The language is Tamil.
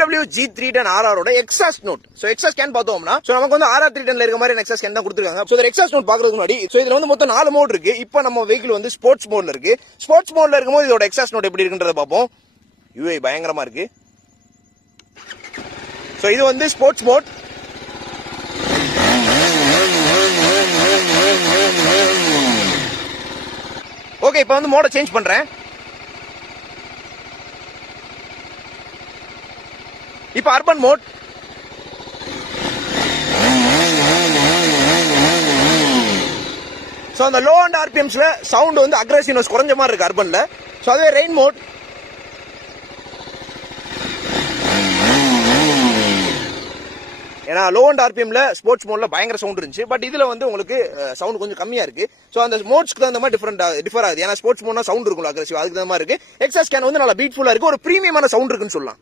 BMW G310 RR exhaust note. So exhaust can பார்த்தோம்னா சோ நமக்கு வந்து RR 310ல இருக்க மாதிரி எக்ஸாஸ்ட் கேன் தான் கொடுத்திருக்காங்க. சோ இந்த எக்ஸாஸ்ட் நோட் பாக்குறதுக்கு முன்னாடி சோ இதுல வந்து மொத்தம் 4 மோட் இருக்கு. இப்போ நம்ம வெஹிக்கிள் வந்து ஸ்போர்ட்ஸ் மோட்ல இருக்கு. ஸ்போர்ட்ஸ் மோட்ல இருக்கும்போது இதோட எக்ஸாஸ்ட் நோட் எப்படி இருக்குன்றத பாப்போம். UI பயங்கரமா இருக்கு. சோ இது வந்து ஸ்போர்ட்ஸ் மோட். ஓகே, இப்போ வந்து மோட சேஞ்ச் பண்றேன். இப்போ அர்பன் மோட். சோ அந்த லோ அண்ட் ஆர்பிஎம்ஸ்ல சவுண்ட் வந்து அக்ரெசிவ்னஸ் குறைஞ்ச மாதிரி இருக்கு அர்பன்ல. சோ அதுவே ரெயின் மோட். ஏன்னா லோ அண்ட் ஆர்பிஎம்ல ஸ்போர்ட்ஸ் மோட்ல பயங்கர சவுண்ட் இருந்துச்சு. பட் இதுல வந்து உங்களுக்கு சவுண்ட் கொஞ்சம் கம்மியா இருக்கு. சோ அந்த மோட்ஸ்க்கு தகுந்த மாதிரி டிஃபர் ஆகுது. ஏன்னா ஸ்போர்ட்ஸ் மோட்னா சவுண்ட் இருக்கும் அக்ரெசிவ், அதுக்கு தகுந்த மாதிரி இருக்கு. எக்ஸாஸ்ட் கேன் வந்து நல்லா பீட்ஃபுல்லா இருக்கு, ஒரு பிரீமியமான சவுண்ட் இருக்குன்னு சொல்லலாம்.